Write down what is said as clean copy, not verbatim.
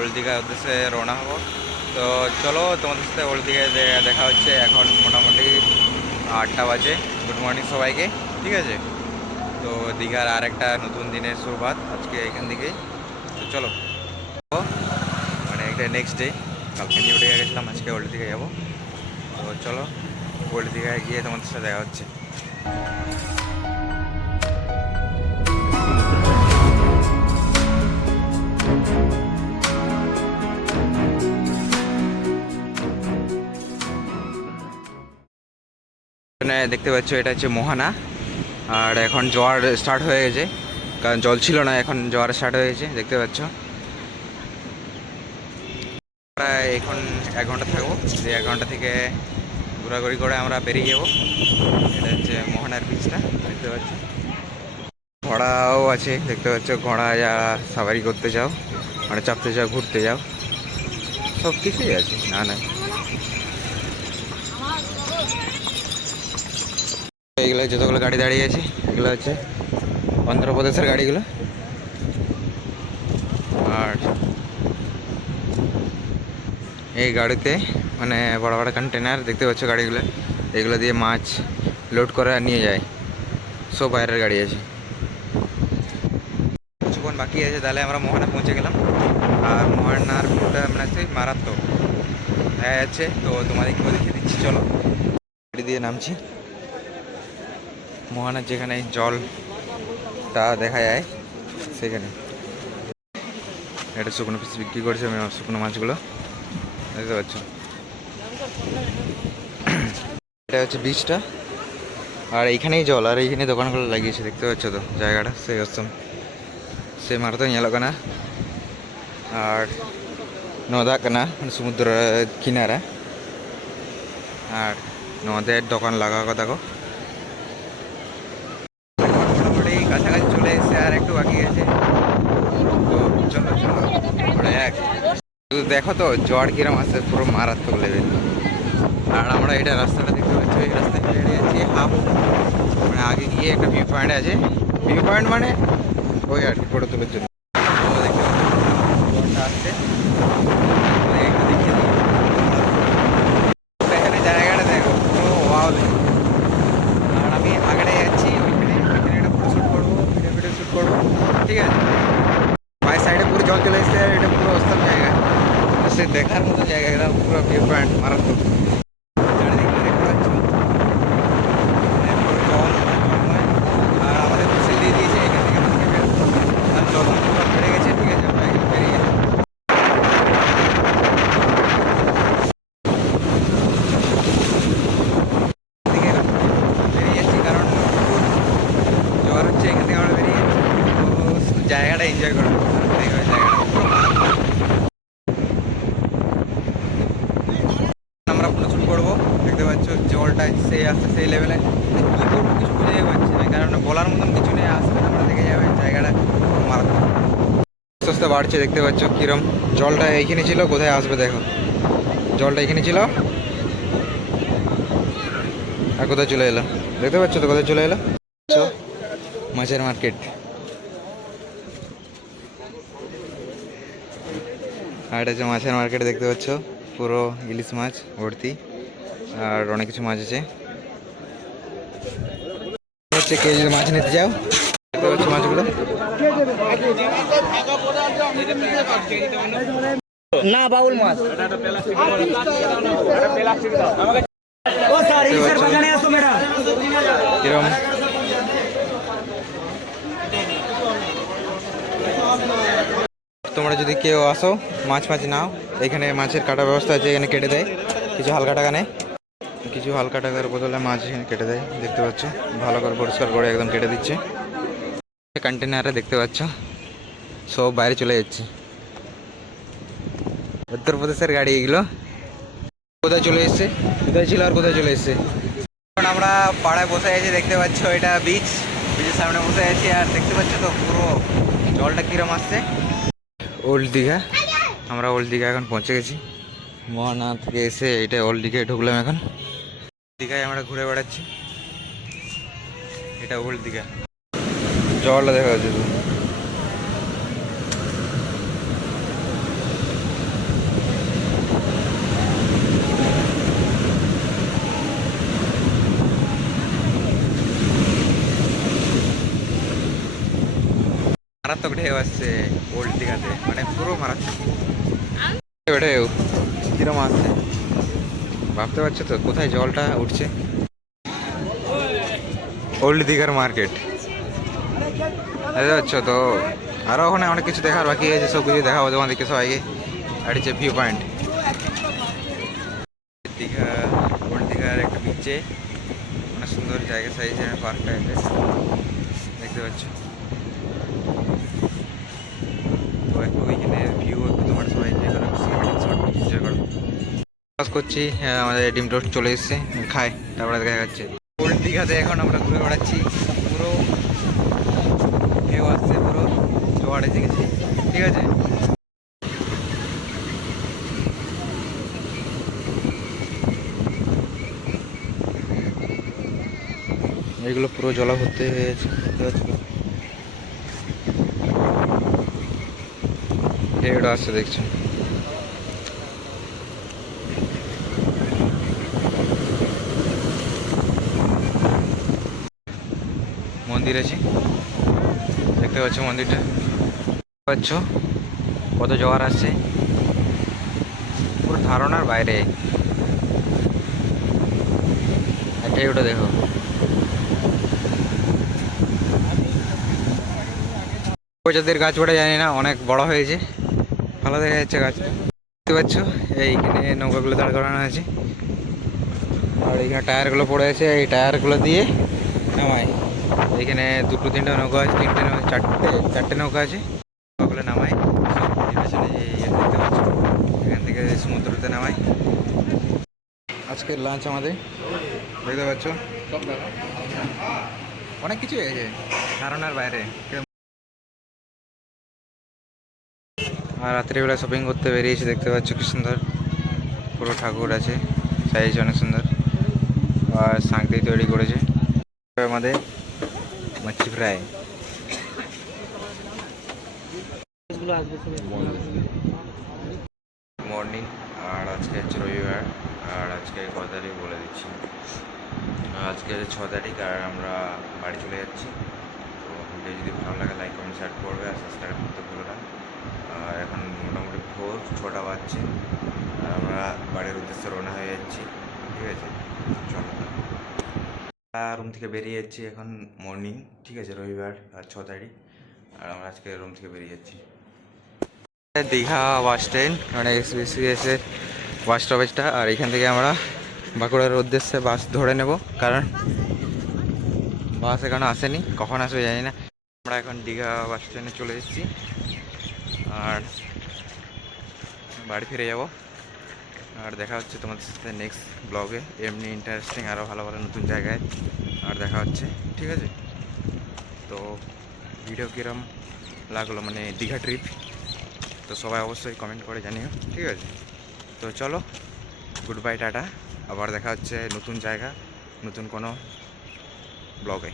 Old দীঘার উদ্দেশ্যে রওনা হবো। তো চলো তোমাদের সাথে ওল্ড দীঘায় দেখা হচ্ছে। এখন মোটামুটি 8টা বাজে। গুড মর্নিং সবাইকে, ঠিক আছে। তো দীঘার আর একটা নতুন দিনের শুরুয়াত আজকে এখান থেকেই। তো চলো, মানে একটা নেক্সট ডে, কালকে নিউ দীঘা গেছিলাম, আজকে ওল্ড দীঘায় যাবো। তো চলো ওল্ড দীঘায় গিয়ে তোমাদের সাথে দেখা হচ্ছে। দেখতে পাচ্ছ এটা হচ্ছে মোহনা, আর এখন জোয়ার স্টার্ট হয়ে গেছে, কারণ জল ছিল না, এখন জোয়ার স্টার্ট হয়ে গেছে। দেখতে পাচ্ছ প্রায় এখন 1 ঘন্টা থাকবো, যে 1 ঘন্টা থেকে ঘোরাঘুরি করে আমরা বেরিয়ে যাবো। এটা হচ্ছে মোহনার বিচটা, দেখতে পাচ্ছ। ঘোড়াও আছে, দেখতে পাচ্ছ। ঘোড়া যা সাফারি করতে যাও, মানে চাপতে যাও, ঘুরতে যাও, সব কিছুই আছে। না না, এইগুলো যতগুলো গাড়ি দাঁড়িয়ে আছে এগুলো হচ্ছে অন্ধ্রপ্রদেশের গাড়িগুলো। আর এই গাড়িতে মানে বড় বড় কন্টেনার দেখতে পাচ্ছ গাড়িগুলো, এগুলো দিয়ে মাছ লোড করে নিয়ে যায়। সব বাইরের গাড়ি আছে। কিছুক্ষণ বাকি আছে, তাহলে আমরা মোহনা পৌঁছে গেলাম। আর মোহনার ভিউটা মানে হচ্ছে মারাত্মক দেখা যাচ্ছে। তো তোমাদেরকে দেখিয়ে দিচ্ছি, চলো। গাড়ি দিয়ে নামছি। মোহনার যেখানে জলটা দেখা যায় সেখানে এটা শুকনো পিস বিক্রি করছে, শুকনো মাছগুলো দেখতে পাচ্ছ। এটা হচ্ছে বীজটা, আর এইখানেই জল, আর এইখানে দোকানগুলো লাগিয়েছে, দেখতে পাচ্ছ তো জায়গাটা সেই অসম সে মারতো ñelo kana। আর নদা kana মানে সমুদ্র কিনারা, আর নদের দোকান লাগা কথা গো। মোটামুটি কাছাকাছি চলে এসেছে, আর একটু বাকি আছে। তো চলো চলো শুধু দেখো তো জোয়ার কিরম আছে, পুরো মারাত্মক লেভেল। আর আমরা এটা রাস্তাটা দেখতে পাচ্ছি, এই রাস্তায় বেরিয়ে যাচ্ছি হাফ, মানে আগে গিয়ে একটা ভিউ পয়েন্ট আছে। ভিউ পয়েন্ট মানে ওই আর কি, ফটো তোলার জন্য। দেখতে জলটা আসছে, একটু দেখিয়ে দিই। এখানে জায়গাটা দেখো, পুরো ওয়াও দেখো। আর আমি আগেটাই যাচ্ছি, ওইখানে একটা ফটো শ্যুট করবো, ভিডিও শ্যুট করবো, ঠিক আছে। বাই সাইডে পুরো জল চলে এসছে, আর এটা পুরো অস্তম জায়গা, সে দেখার মতো জায়গা। এটা পুরো ভিউ পয়েন্ট মারাত্মক। চারিদিকে দেখতে পাচ্ছ পুরো জল, আর আমাদের মিছিল দিয়ে দিয়েছে এখান থেকে আমাদেরকে বের। আর জল পুরো বেড়ে গেছে, ঠিক আছে। আমরা এখানে বেরিয়ে যাচ্ছি, কারণ জোয়ার হচ্ছে, এখান থেকে আমরা বেরিয়ে যাচ্ছি। তো জায়গাটা এনজয় করবো, জায়গাটা আমরা ফটোশ্যুট করবো। দেখতে পাচ্ছ জলটা সেই আসছে সেই লেভেলে, কী করবো কিছু বুঝে পাচ্ছি না, কারণ বলার মতন কিছু নেই। আসবে আমরা দেখে যাবে জায়গাটা মারাত্মক। আস্তে আস্তে বাড়ছে, দেখতে পাচ্ছ কিরম। জলটা এইখানে ছিল, কোথায় আসবে দেখো। জলটা এখানে ছিল, আর কোথায় চলে এলো দেখতে পাচ্ছ তো, কোথায় চলে এলো। মাছের মার্কেট, আর এটা হচ্ছে মাছের মার্কেট, দেখতে পাচ্ছ পুরো ইলিশ মাছ ভর্তি, আর অনেক কিছু মাছ আছে। হচ্ছে কেউ যদি মাছ নিতে যাও, দেখতে পাচ্ছ মাছগুলো। না বাউল মাছ কিরম তোমরা যদি কেউ আসো, মাছ নাও, এখানে মাছের কাটার ব্যবস্থা আছে, এখানে কেটে দেয় কিছু হালকা টাকা নেয়, কিছু হালকা টাকার বদলে মাছ এখানে কেটে দেয়। দেখতে পাচ্ছ ভালো করে পরিষ্কার করে একদম কেটে দিচ্ছে। কন্টেনারে দেখতে পাচ্ছ সব বাইরে চলে যাচ্ছে। উত্তরপ্রদেশের গাড়ি এগুলো। কোথায় চলে এসছে, কোথায় ছিল আর কোথায় চলে এসছে। এখন আমরা পাড়ায় বসে আছি, দেখতে পাচ্ছ এটা বিচের সামনে বসে আছি। আর দেখতে পাচ্ছ তো পুরো জলটা কিরম আসছে। ওল্ড দীঘা, আমরা ওল্ড দীঘা এখন পৌঁছে গেছি। মোহনা থেকে এসে এটা ওল্ড দীঘায় ঢুকলাম। এখন দীঘায় আমরা ঘুরে বেড়াচ্ছি, এটা ওল্ড দীঘা। জলটা দেখা যাচ্ছে, মারাত্মক ঢেউ আসছে ওল্ড দীঘাতে, মানে পুরো মারাত্মক ঢেউ কিরম আসছে ভাবতে পারছো তো কোথায় জলটা উঠছে। ওল্ড দীঘার মার্কেট বুঝতে পারছো তো। আরও ওখানে অনেক কিছু দেখার বাকি আছে, সব কিছু দেখাবো তোমাদেরকে সবাইকে। আর হচ্ছে ভিউ পয়েন্ট দীঘা, ওল্ড দীঘার একটা বিচে অনেক সুন্দর জায়গা সাইজে পার্ক টাইপের দেখতে পাচ্ছ। তো একটু ওইখানে ভিউ একটু তোমার সবাইকে করছি। আমাদের ডিম টোস্ট চলে এসছে, খাই তারপরে দেখা যাচ্ছে। ওল্ড দীঘাতে এখন আমরা ঘুরে বেড়াচ্ছি, পুরো ঢেউ আসছে, পুরো জোয়ার এসে গেছি, ঠিক আছে। এগুলো পুরো জলাভর্তি হয়ে গেছে দেখতে পাচ্ছ, ঢেউটা আসছে দেখছো। মন্দির আছে দেখতে পাচ্ছ, মন্দিরটা পাচ্ছ কত জোয়ার আসছে, পুরো ধারণার বাইরে। ঢেউটা দেখো, প্রজাতির গাছ বটে জানি না, অনেক বড় হয়েছে, ভালো দেখা যাচ্ছে গাছ দেখতে পাচ্ছ। এইখানে নৌকাগুলো দাঁড় করানো আছে, আর এইখানে টায়ারগুলো পড়ে আছে, এই টায়ারগুলো দিয়ে নামায়। এইখানে দুটো তিনটা নৌকা আছে, তিনটে চারটে নৌকা আছে, নৌকাগুলো নামায় দেখতে পাচ্ছ, এখান থেকে সমুদ্রতে নামায়। আজকের লাঞ্চ আমাদের দেখতে পাচ্ছ, অনেক কিছু হয়েছে ধারণার বাইরে। আর রাত্রিবেলা শপিং করতে বেরিয়েছি দেখতে পাচ্ছ, কি সুন্দর পুরো ঠাকুর আছে, সাইজ অনেক সুন্দর, আর সাংটি তৈরি করেছে আমাদের মাছি ফ্রাই। মর্নিং, আর আজকে হচ্ছে রবিবার, আর আজকে কত তারিখ বলে দিচ্ছি, আজকে 6 তারিখ, আর আমরা বাড়ি চলে যাচ্ছি। তো ভিডিও যদি ভালো লাগে লাইক কমেন্ট শেয়ার করবে, আর সাবস্ক্রাইব করতে ভুলো না। আর এখন মোটামুটি ভোর 6টা বাজছে, আর আমরা বাড়ির উদ্দেশ্যে রওনা হয়ে যাচ্ছি, ঠিক আছে। চলো, রুম থেকে বেরিয়ে যাচ্ছি এখন, মর্নিং, ঠিক আছে, রবিবার আর 6 তারিখ, আর আমরা আজকে রুম থেকে বেরিয়ে যাচ্ছি। দীঘা বাস স্ট্যান্ড, মানে এক্সবিসিএসের বাস স্টপেজটা, আর এখান থেকে আমরা বাঁকুড়ার উদ্দেশ্যে বাস ধরে নেব, কারণ বাস এখনো আসেনি, কখন আসবে জানি না। আমরা এখন দীঘা বাস স্ট্যান্ডে চলে এসেছি, আর বাড়ি ফিরে যাব। আর দেখা হচ্ছে তোমাদের সাথে নেক্সট ব্লগে, এমনি ইন্টারেস্টিং আরও ভালো ভালো নতুন জায়গায়, আর দেখা হচ্ছে, ঠিক আছে। তো ভিডিও কীরকম লাগলো, মানে দীঘা ট্রিপ, তো সবাই অবশ্যই কমেন্ট করে জানিও, ঠিক আছে। তো চলো, গুড বাই, টাটা, আবার দেখা হচ্ছে নতুন জায়গা, নতুন কোনো ব্লগে।